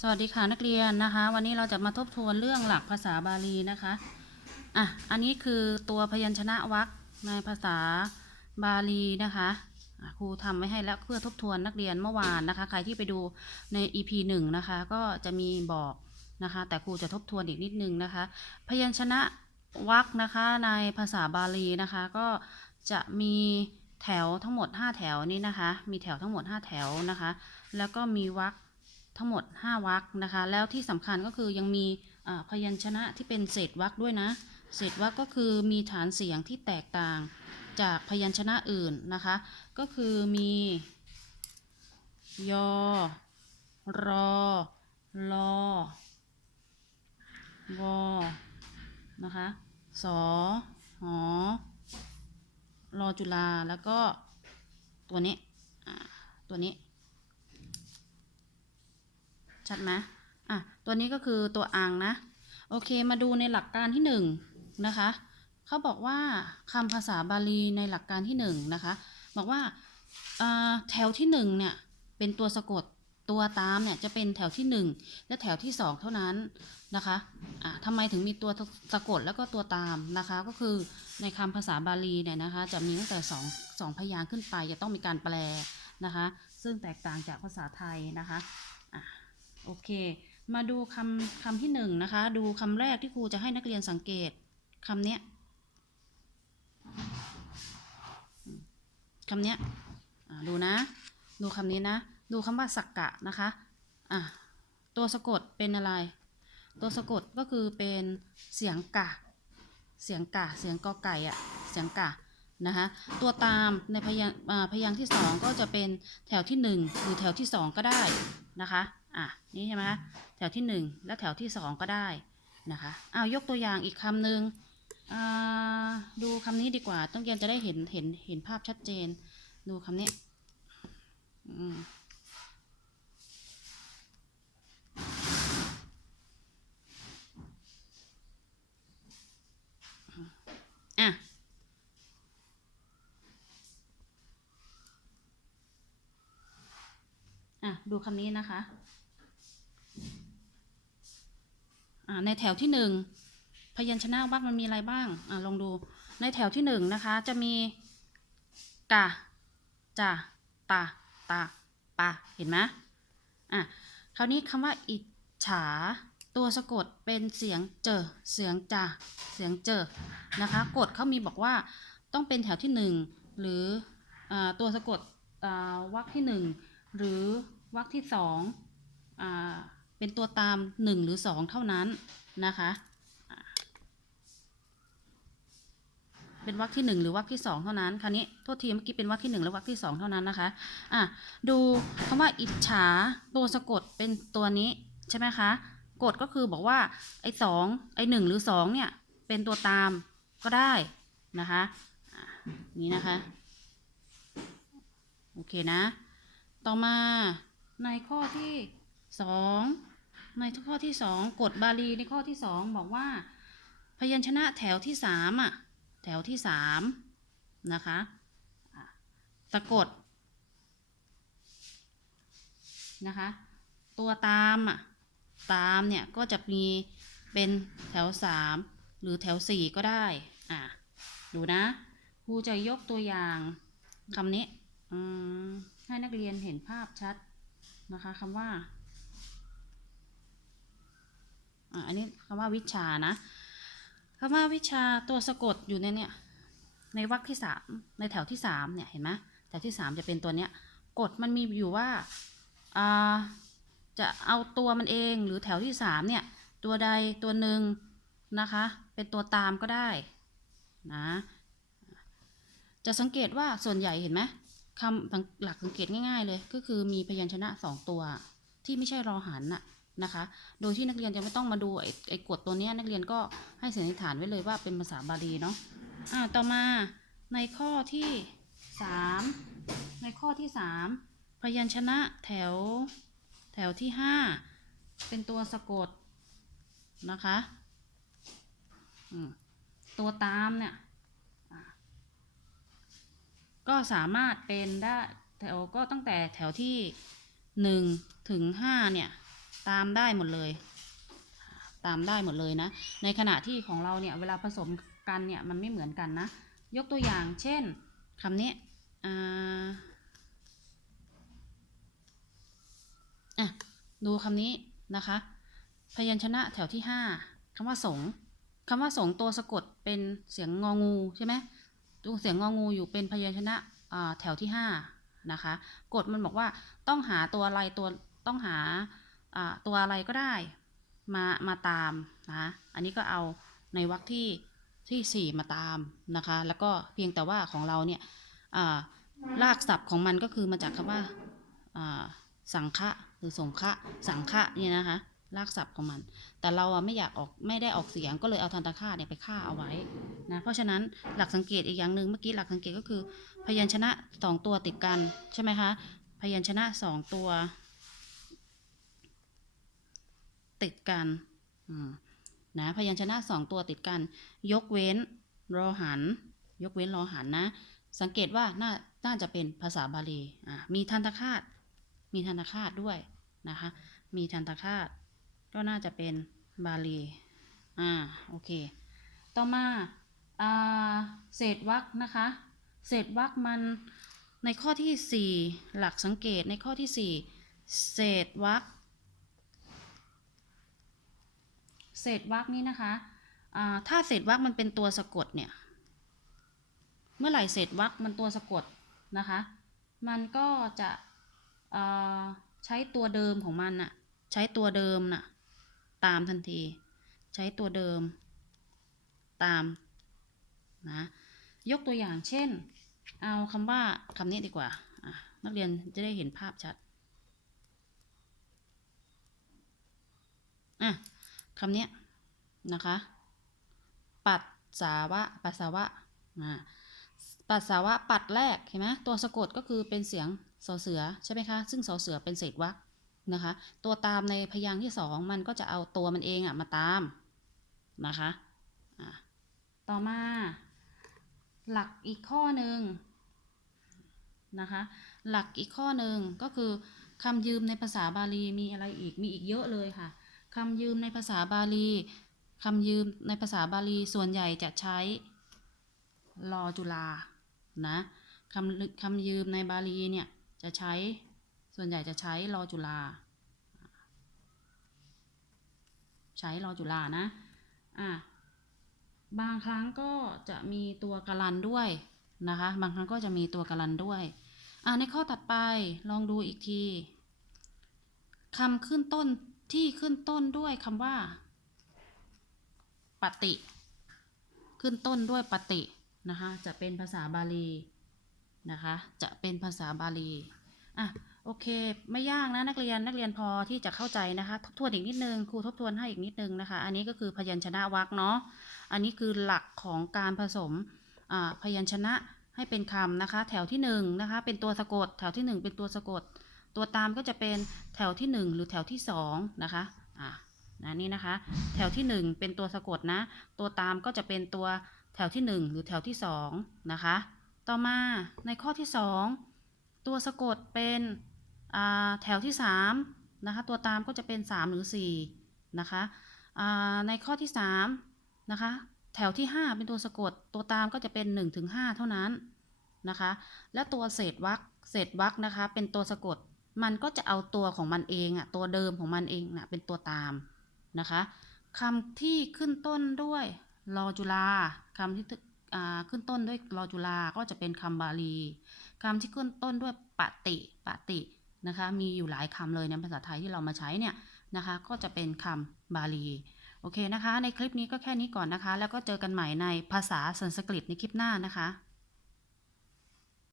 สวัสดีค่ะนักเรียนนะคะ วันนี้เราจะมาทบทวนเรื่องหลักภาษาบาลีนะคะอะอันนี้คือตัวพยัญชนะวรรคในภาษาบาลีนะคะครูทำไว้ให้แล้วเพื่อทบทวนนักเรียนเมื่อวานนะคะ ใครที่ไปดูใน EP หนึ่งนะคะ ก็จะมีบอกนะคะ แต่ครูจะทบทวนอีกนิดนึงนะคะ พยัญชนะวรรคนะคะในภาษาบาลีนะคะ ก็จะมีแถวทั้งหมด 5 แถวนี้นะคะ มีแถวทั้งหมด 5 แถวนะคะ แล้วก็มีวรรค ทั้งหมด 5วรรคนะคะ แล้วที่สำคัญก็คือยังมีพยัญชนะที่เป็นเศษวรรคด้วยนะ เศษวรรคก็คือมีฐานเสียงที่แตกต่างจากพยัญชนะอื่นนะคะ ก็คือมียอรอลอวอนะคะสอหอรอจุฬาแล้วก็ตัวนี้ตัวนี้ ชัดไหมอะตัวนี้ก็คือตัวอ่างนะ โอเคมาดูในหลักการที่หนึ่งนะคะเขาบอกว่าคำภาษาบาลีในหลักการที่หนึ่งนะคะ บอกว่าแถวที่หนึ่งเนี่ยเป็นตัวสะกดตัวตามเนี่ยจะเป็นแถวที่หนึ่งและแถวที่สองเท่านั้นนะคะอะทำไมถึงมีตัวสะกดแล้วก็ตัวตามนะคะ ก็คือในคำภาษาบาลีเนี่ยนะคะ จะมีตั้งแต่สองสองพยางค์ขึ้นไปจะต้องมีการแปลนะคะ ซึ่งแตกต่างจากภาษาไทยนะคะอะ โอเค มาดูคำคำที่หนึ่งนะคะ ดูคำแรกที่ครูจะให้นักเรียนสังเกตคำเนี้ยคำเนี้ยดูนะ ดูคำนี้นะ ดูคำว่าสักกะนะคะอะตัวสะกดเป็นอะไร ตัวสะกดก็คือเป็นเสียงกะ เสียงกะ เสียงกอไก่อะเสียงกะนะคะตัวตามในพยางพยางที่สองก็จะเป็นแถวที่หนึ่งหรือแถวที่สองก็ได้นะคะ อะนี่ใช่ไหมแถวที่หนึ่งและแถวที่สองก็ได้นะคะอ้าวยกตัวอย่างอีกคำหนึ่งดูคำนี้ดีกว่า ต้องเรียนจะได้เห็นเห็นเห็นภาพชัดเจน ดูคำนี้อะอะ ดูคำนี้นะคะ อ่า ในแถวที่หนึ่งพยัญชนะวรรคมันมีอะไรบ้างอ่าลองดูในแถวที่หนึ่งนะคะ จะมีกะจะตาตาปะเห็นไหมอะคราวนี้คำว่าอิจฉา ตัวสะกดเป็นเสียงเจอเสียงจ่าเสียงเจอนะคะกฎเขามีบอกว่าต้องเป็นแถวที่หนึ่งหรืออตัวสะกดวรรคที่หนึ่งหรือวรรคที่สองอ่า เป็นตัวตามหนึ่งหรือสองเท่านั้นนะคะ เป็นวรรคที่หนึ่งหรือวรรคที่สองเท่านั้นคราวนี้โทษทีเมื่อกี้เป็นวรรคที่หนึ่งและวรรคที่สองเท่านั้นนะคะอะดูคำว่าอิจฉาตัวสะกดเป็นตัวนี้ใช่ไหมคะกฎก็คือบอกว่าไอ้สองไอ้หนึ่งหรือสองเนี่ยเป็นตัวตามก็ได้นะคะนี่นะคะโอเคนะ ต่อมาในข้อที่ สองในข้อที่สองกฎบาลีในข้อที่สองบอกว่า พยัญชนะแถวที่สามอะแถวที่สามนะคะอะสะกดนะคะตัวตามอะตามเนี่ยก็จะมีเป็นแถวสามหรือแถวสี่ก็ได้อะดูนะครูจะยกตัวอย่างคำนี้ให้นักเรียนเห็นภาพชัดนะคะคำว่า อันนี้คำว่าวิชานะคำว่าวิชาตัวสะกดอยู่ในเนี่ยในวรรคที่สามในแถวที่สามเนี่ยเห็นไหมแถวที่สามจะเป็นตัวเนี้ยกฎมันมีอยู่ว่าอาจะเอาตัวมันเองหรือแถวที่สามเนี่ยตัวใดตัวหนึ่งนะคะ เป็นตัวตามก็ได้นะจะสังเกตว่าส่วนใหญ่เห็นไหมคำสังหลักสังเกตง่ายๆเลย ก็คือมีพยัญชนะสองตัวที่ไม่ใช่รอหันน่ะ นะคะ โดยที่นักเรียนจะไม่ต้องมาดูไอ้ไอ้กฎตัวนี้นักเรียนก็ให้สันนิษฐานไว้เลยว่าเป็นภาษาบาลีเนาะอ่าต่อมาในข้อที่สามในข้อที่สามพยัญชนะแถวแถวที่ห้าเป็นตัวสะกดนะคะตัวตามเนี่ยก็สามารถเป็นได้แถวก็ตั้งแต่แถวที่หนึ่งถึงห้าเนี่ย ตามได้หมดเลย ตามได้หมดเลยนะ ในขณะที่ของเราเนี่ยเวลาผสมกันเนี่ยมันไม่เหมือนกันนะ ยกตัวอย่างเช่นคำนี้อ่าอะดูคำนี้นะคะ พยัญชนะแถวที่ห้าคำว่าสงคำว่าสงตัวสะกดเป็นเสียงงองูใช่ไหมตัวเสียงงองูอยู่เป็นพยัญชนะอ่าแถวที่ห้านะคะ กฎมันบอกว่าต้องหาตัวอะไรตัวต้องหา ตัวอะไรก็ได้มามาตามนะอันนี้ก็เอาในวรรคที่ที่สี่มาตามนะคะ แล้วก็เพียงแต่ว่าของเราเนี่ยอ่ากศัพท์ของมันก็คือมาจากคำว่าอ่าสังฆะหรือสงฆะสังฆะเนี่ยนะคะรากศัพท์ของมัน แต่เราไม่อยากออกไม่ได้ออกเสียงก็เลยเอาทันตค่าเนี่ยไปฆ่าเอาไว้นะเพราะฉะนั้นหลักสังเกตอีกอย่างหนึ่งเมื่อกี้หลักสังเกตก็คือ พยัญชนะสองตัวติดกันใช่ไหมคะพยัญชนะสองตัว ติดกันนะพยัญชนะสองตัวติดกัน ยกเว้นรอหัน ยกเว้นรอหันนะ สังเกตว่าน่าน่าจะเป็นภาษาบาลีมีทันตคาตมีทันตคาตด้วยนะคะมีทันตคาตก็น่าจะเป็นบาลีอ่าโอเค ต่อมาอ่าเศษวรรคนะคะ เศษวรรคมันในข้อที่สี่หลักสังเกตในข้อที่สี่เศษวรรค เศษวรรคนี้นะคะถ้าเศษวรรคมันเป็นตัวสะกดเนี่ย เมื่อไหร่เศษวรรคมันตัวสะกดนะคะ มันก็จะใช้ตัวเดิมของมันน่ะ ใช้ตัวเดิมน่ะ ตามทันที ใช้ตัวเดิม ตามนะ ยกตัวอย่างเช่น เอาคำว่าคำนี้ดีกว่า นักเรียนจะได้เห็นภาพชัดอะ คำนี้นะคะ ปัสสาวะ ปัสสาวะปัสสาวะปัดแรกเห็นไหมตัวสะกดก็คือเป็นเสียงสอเสือใช่ไหมคะ ซึ่งสอเสือเป็นเศษวรรคนะคะ ตัวตามในพยางค์ที่สองมันก็จะเอาตัวมันเองอะมาตามนะคะะต่อมา หลักอีกข้อหนึ่งนะคะ หลักอีกข้อหนึ่งก็คือคำยืมในภาษาบาลีมีอะไรอีกมีอีกเยอะเลยค่ะ คำยืมในภาษาบาลีคำยืมในภาษาบาลีส่วนใหญ่จะใช้รอจุลานะคำคำยืมในบาลีเนี่ยจะใช้ส่วนใหญ่จะใช้รอจุลา ใช้รอจุลานะอะบางครั้งก็จะมีตัวกลันด้วยนะคะบางครั้งก็จะมีตัวกลันด้วยอะในข้อถัดไปลองดูอีกทีคำขึ้นต้น ที่ขึ้นต้นด้วยคำว่า ปฏิ ขึ้นต้นด้วยปฏินะคะจะเป็นภาษาบาลีนะคะจะเป็นภาษาบาลีอะโอเค ไม่ยากนะนักเรียนนักเรียนพอที่จะเข้าใจนะคะทบทวนอีกนิดนึงครูทบทวนให้อีกนิดนึงนะคะ อันนี้ก็คือพยัญชนะวรรคเนาะอันนี้คือหลักของการผสมพยัญชนะให้เป็นคำนะคะ แถวที่หนึ่งนะคะเป็นตัวสะกด แถวที่หนึ่งเป็นตัวสะกด ตัวตามก็จะเป็นแถวที่หนึ่งหรือแถวที่สองนะคะอ่านะนี่นะคะ แถวที่หนึ่งเป็นตัวสะกดนะ ตัวตามก็จะเป็นตัวแถวที่หนึ่งหรือแถวที่สองนะคะ ต่อมาในข้อที่สองตัวสะกดเป็นอ่าแถวที่สามนะคะ ตัวตามก็จะเป็นสามหรือสี่นะคะอ่าในข้อที่สามนะคะ แถวที่ห้าเป็นตัวสะกด ตัวตามก็จะเป็นหนึ่งถึงห้าเท่านั้นนะคะ และตัวเศษวรรคเศษวรรคนะคะ เป็นตัวสะกด มันก็จะเอาตัวของมันเองอะตัวเดิมของมันเองนะเป็นตัวตามนะคะคำที่ขึ้นต้นด้วยรอจุลาคำที่ขึ้นต้นด้วยรอจุลาก็จะเป็นคำบาลีคำที่ขึ้นต้นด้วยปฏิปฏินะคะมีอยู่หลายคำเลยในภาษาไทยที่เรามาใช้เนี่ยนะคะก็จะเป็นคำบาลีโอเคนะคะ ในคลิปนี้ก็แค่นี้ก่อนนะคะ แล้วก็เจอกันใหม่ในภาษาสันสกฤตในคลิปหน้านะคะ